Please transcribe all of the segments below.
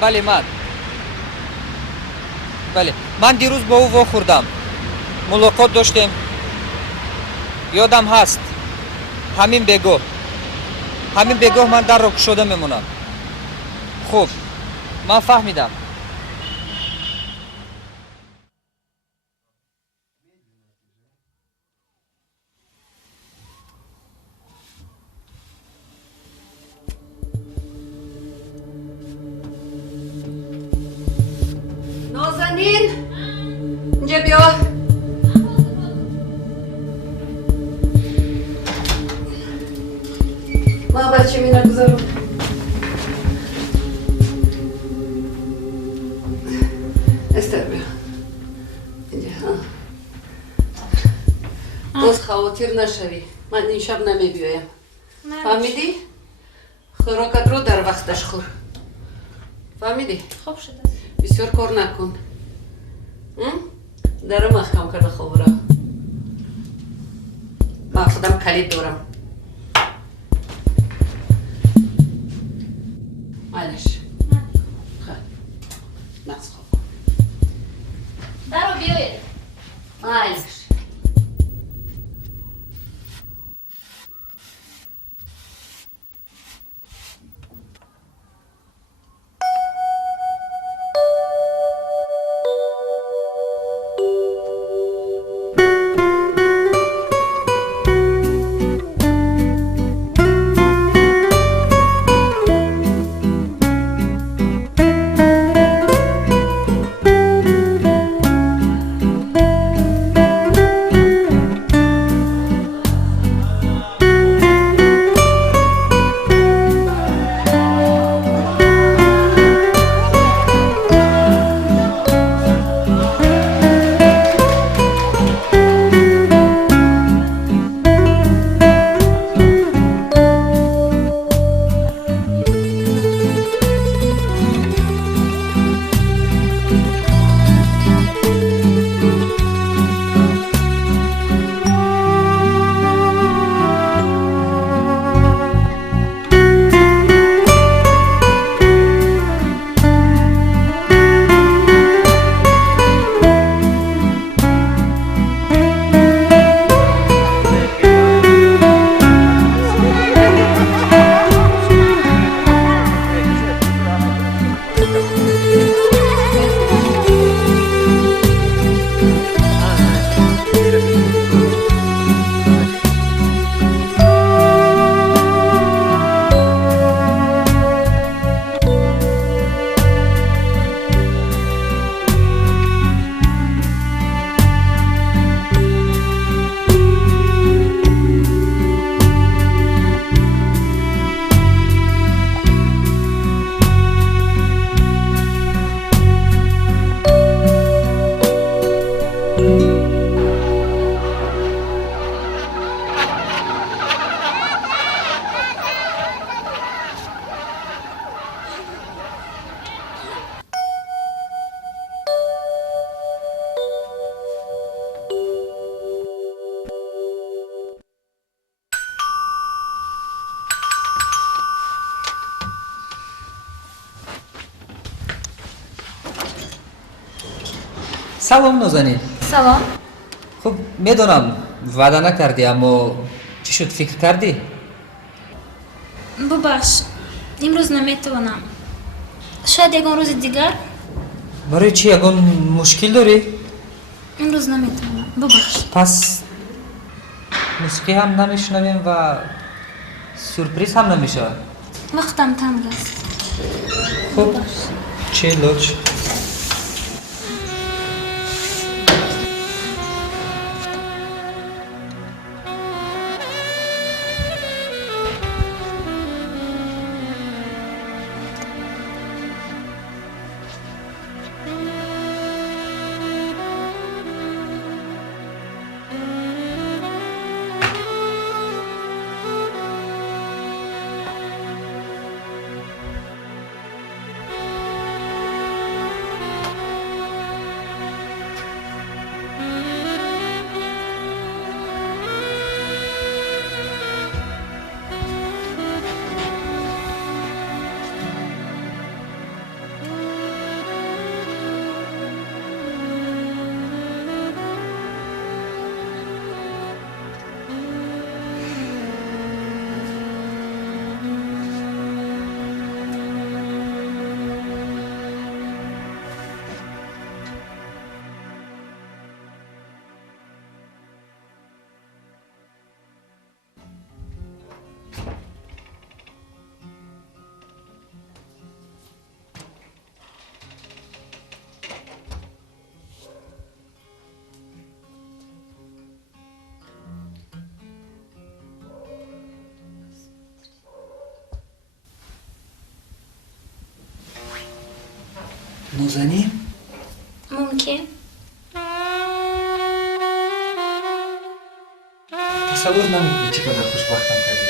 бале ман дирӯз бо ӯ вохӯрдам, мулоқот доштем, ёдам ҳаст. ҳамин бегоҳ ман дарро кушода мемонам. хуб, ман фаҳмидам. نازنین اینجا بیا. ما بچه می نگذارم. استر بیا اینجا. باز خواطر نشوی، من این شب نمی بیایم. فهمیدی؟ خوراکت رو در وقتش خور. فهمیدی؟ خوب شده. بسیار کار نکن. در محکم کرده خواب را. من خودم کلید دارم. معلش. خیلی. نقص خواب. درو بیاید. معلش. салом нозанин. салом. хуб, медонам ваъда накардӣ, аммо чӣ шуд, фикр кардӣ? бубахш, имрӯз наметавонам. шояд ягон рӯзи дигар. барои чӣ, ягон мушкил дорӣ? имрӯз наметавонам. бубахш. пас мусиқӣ ҳам намешунавем ва сюрприз ҳам намешавад. вақтам танг аст. хуб, чӣ илоҷ? نازنین؟ ممکن. تصور نمیکنی چقدر خوشبختم کردی.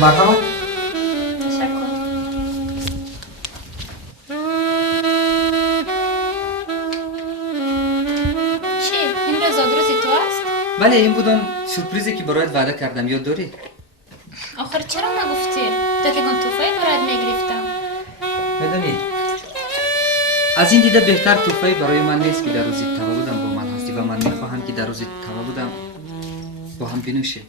مرحبا. تشکر. چی؟ امروز آدرسی تو است؟ بله این بودم سورپرایزی که برایت وعده کردم یاد داری؟ آخر چرا نگفتی؟ تا که گون توفایی برایت میگرفتم. میدونی از این دیده بهتر توفایی برای من نیست که در روز تولدم با من هستی و من میخواهم که در روز تولدم با هم بنوشیم.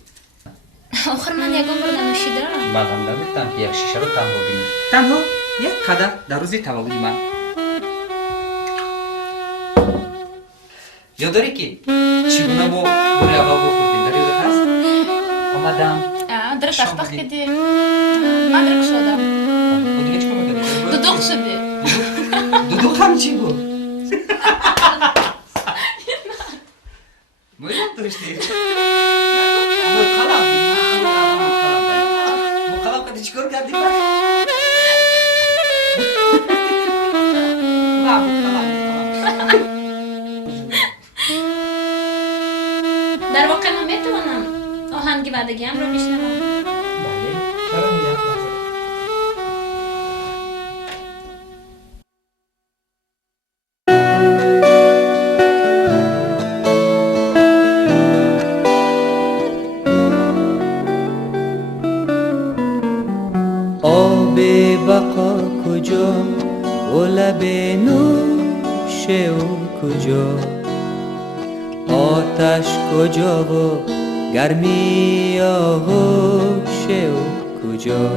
آخر من یکم برو ننوشیدم. من هم نگفتم که یک شیشه رو تنها بینیم. تنها یک قدر در روز تولد من. یاد داری که چگونه ما بوری اول بخوردیم در یادت هست؟ آمدم درک تختخ کردی. من درک شدم. و دیگه چیکار می‌کنی؟ دودوخ شدی. دودوخ هم چی بود؟ ما یاد داشتی؟ مقلم کردی چیکار کردی؟ در واقع من میتونم آهنگ وعدگیم رو بشنوم. بله چرا میگم؟ آب بقا کجا و لب نوش او کجا آتش کجا و گرمی آغوش او کجا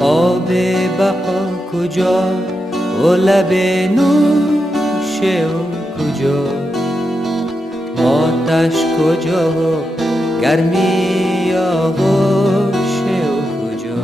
آب بقا کجا و لب نوش او کجا آتش کجا و گرمی آغوش او کجا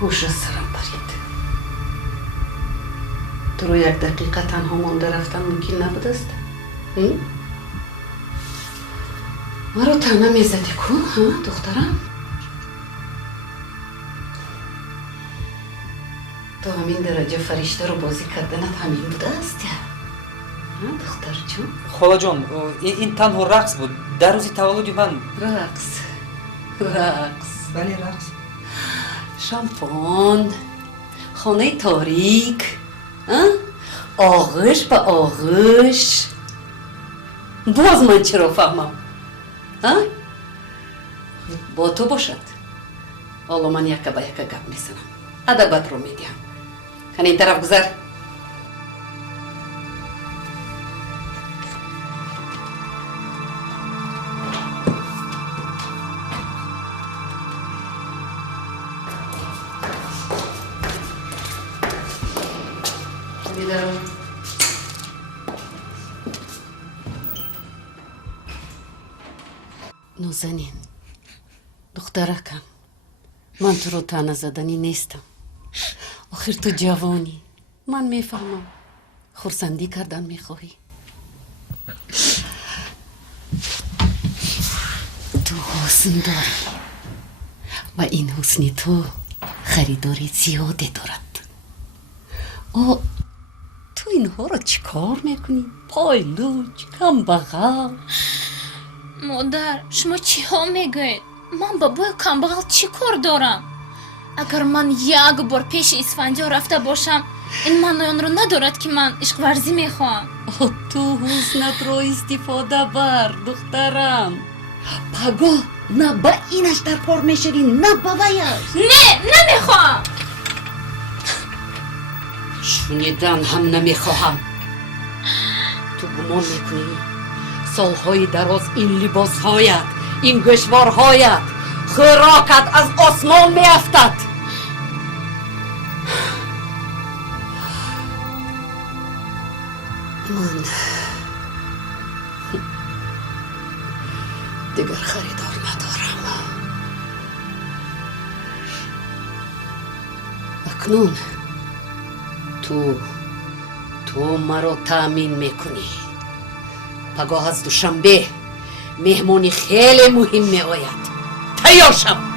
هوش از سرم پرید. تو رو یک دقیقه تنها مانده رفتن ممکن نبود است؟ مرا تنها میزدی کو ها دخترم؟ تو همین درجه فرشته رو بازی کردنت همین بوده است یا؟ دختر جون؟ خاله جان این تنها رقص بود در روز تولد من. رقص بله رقص. شامپان، خانه تاریک، آغوش به آغوش. باز من چرا فهمم؟ با تو باشد. حالا من یکه به یکه گپ میزنم. ادبت رو میدیم. کن این طرف گذر. مادرم. نازنین دخترکم، من تو رو تنه زدنی نیستم. آخر تو جوانی، من میفهمم خورسندی کردن میخواهی. تو حسن داری و این حسنی تو خریداری زیاده دارد. تو اینها را چی کار میکنی؟ پایلوچ، کم بغل. مادر شما چی ها میگوید؟ من با بوی کمبغل چی کار دارم؟ اگر من یک بار پیش اسفندیار رفته باشم این معنی رو ندارد که من عشق ورزی میخواهم. تو حسنت را استفاده بر دخترم. پگاه نه با اینش در کار میشوی نه با ویش. نه نمیخواهم. شنیدن هم نمیخواهم. تو گمان میکنی سالهای دراز این لباسهایت، این گوشوارهایت، خوراکت از آسمان میافتد. من دیگر خریدار ندارم. اکنون تو مرا تأمین میکنی. پگاه از دوشنبه مهمونی خیلی مهم می آید. تیار شو.